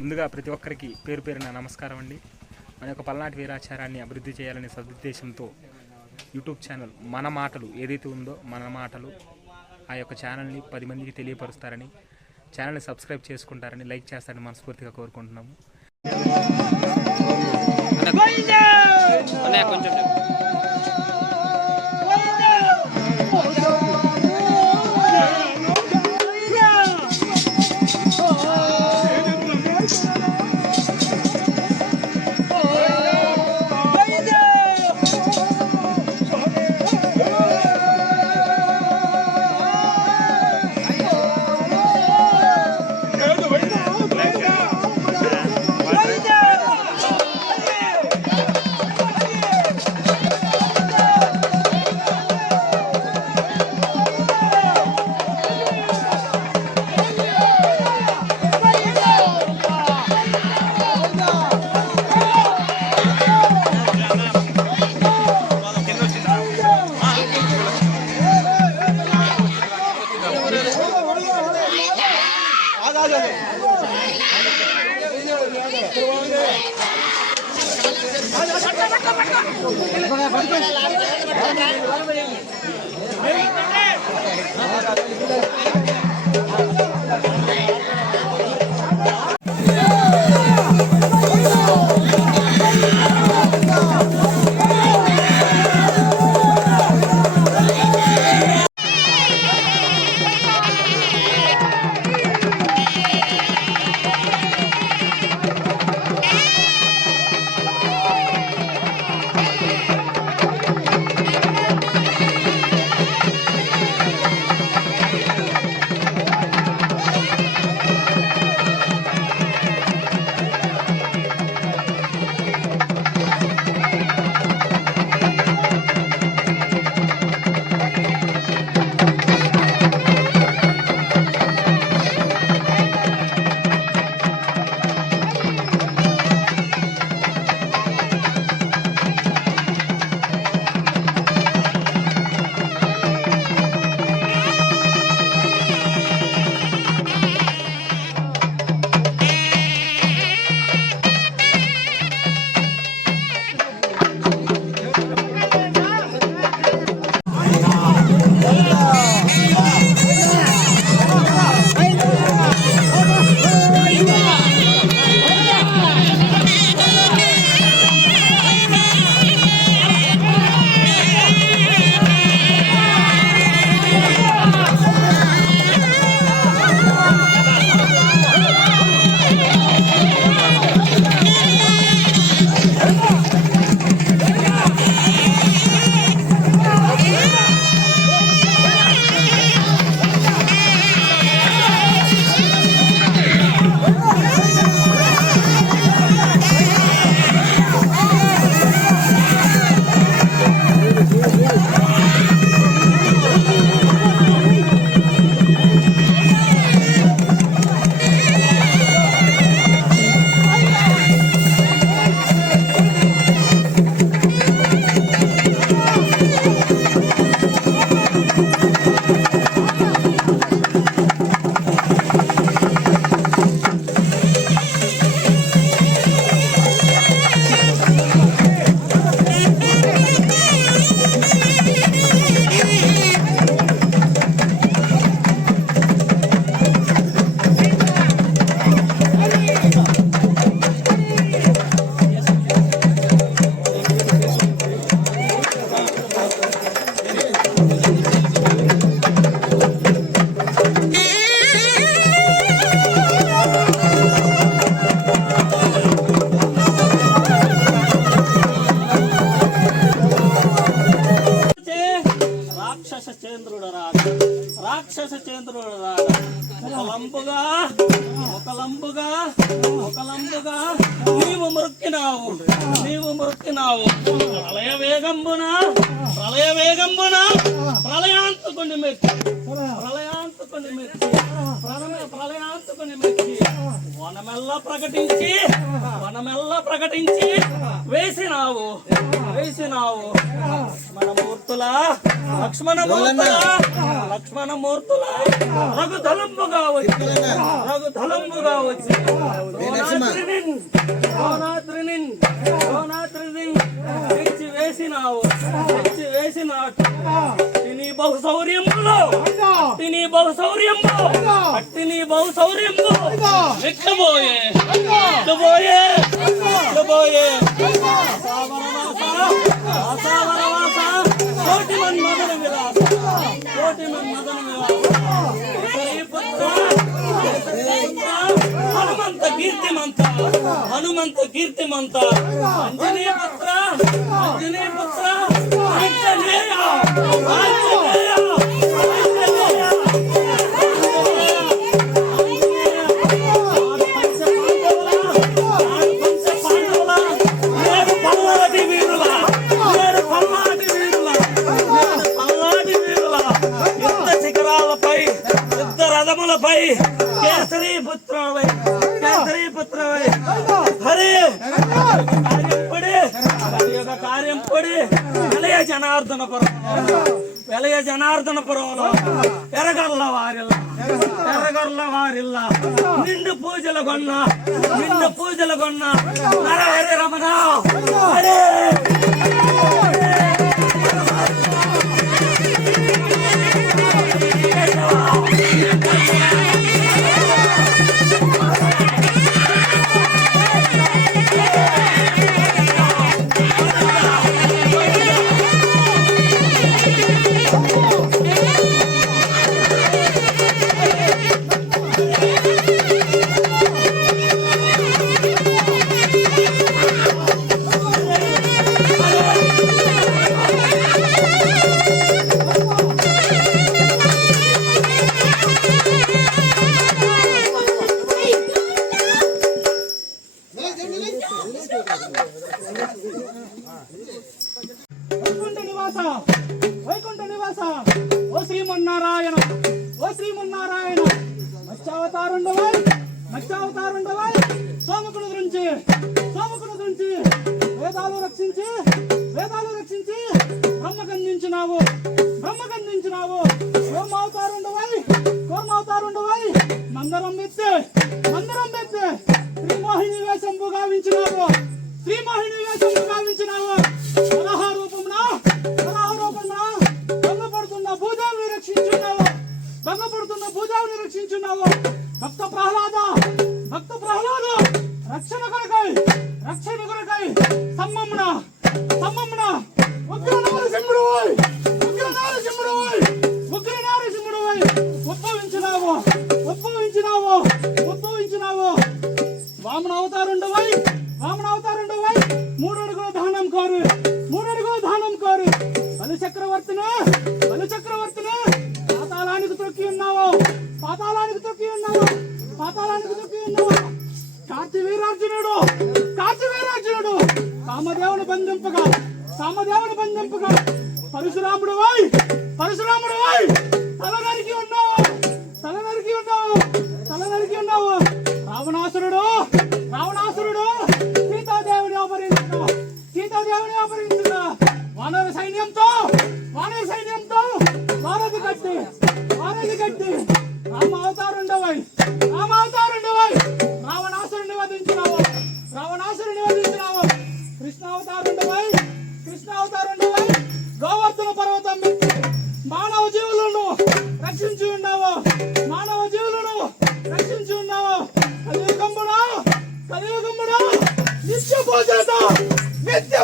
ముందుగా ప్రతి ఒక్కరికి పేరు పేరున నమస్కారం అండి. మన యొక్క పల్నాటి వీరాచారాన్ని అభివృద్ధి చేయాలనే సదుద్దేశంతో యూట్యూబ్ ఛానల్ మన మాటలు ఏదైతే ఉందో మన మాటలు ఆ యొక్క ఛానల్ని 10 మందికి తెలియపరుస్తారని, ఛానల్ని సబ్స్క్రైబ్ చేసుకుంటారని, లైక్ చేస్తారని మనస్ఫూర్తిగా కోరుకుంటున్నాము. రాక్షస చంద్రుడు ఒకలంబుగా నీవు మృక్కినావు ప్రళయ వేగంబున ప్రళయాంతుకుని మెచ్చి వనమెల్ల ప్రకటించి వేసినావు లక్ష్మణమూర్తుల రఘుతలంబుగా వచ్చి అట్టి నీ బహు శౌర్యములో అట్టి నీ బహు శౌర్యము అట్టి నీ బహు శౌర్యము ఎక్కబోయే ఎక్కబోయే ఎక్కబోయే ఆశావరవాస కోటి మన్మదన విలాస కోటి మన్మదన విలాస హనుమంత కీర్తిమంత హనుమంత కీర్తిమంత అంజనేయ పుత్ర అంజనేయ పుత్ర ఆంజనేయ ఆంజనేయ రథములపై కేసరి పుత్రవై హరి కార్యం పొడి వెలయ జనార్దనపురంలో ఎరగల్ల వారిల్లా నిండు పూజల కొన్న నరహరి రమణ హరి వైకుంఠ నివాస ఓ శ్రీమన్నారాయణ మత్స్యావతారుండవై సోమకుడు గురించి వేదాలు రక్షించి బ్రహ్మకందించినావు కోమావతారుండవై మందరం ఎత్తే శ్రీమోహిని వేషంబు గావించినావు రూపమున భంగపడుతున్న భూజాన్ని రక్షించున్నావు భక్త ప్రహ్లాద రక్షణ కొరకై సమ్మమున ఉగ్ర నారసింహుడువై ఉద్భవించినావు వామన అవతారుండవై 3 అడుగుల దానం కోరు బలి చక్రవర్తిని పాతాళానికి తొక్కి ఉన్నావు కార్తివీరార్జునుడు కామదేవుని బంధింపగా పరశురాముడు తల నరికి ఉన్నావు రావణాసురుడు సీతాదేవిని అపహరించిన వానర సైన్యంతో వారధి కట్టి రామావతారుండవై రావణాసురుని వధించినావు కృష్ణావతారుండవై గోవర్ధన పర్వతం మీద మానవ జీవులను రక్షించి ఉన్నావు కలియుగంబుడా నిత్య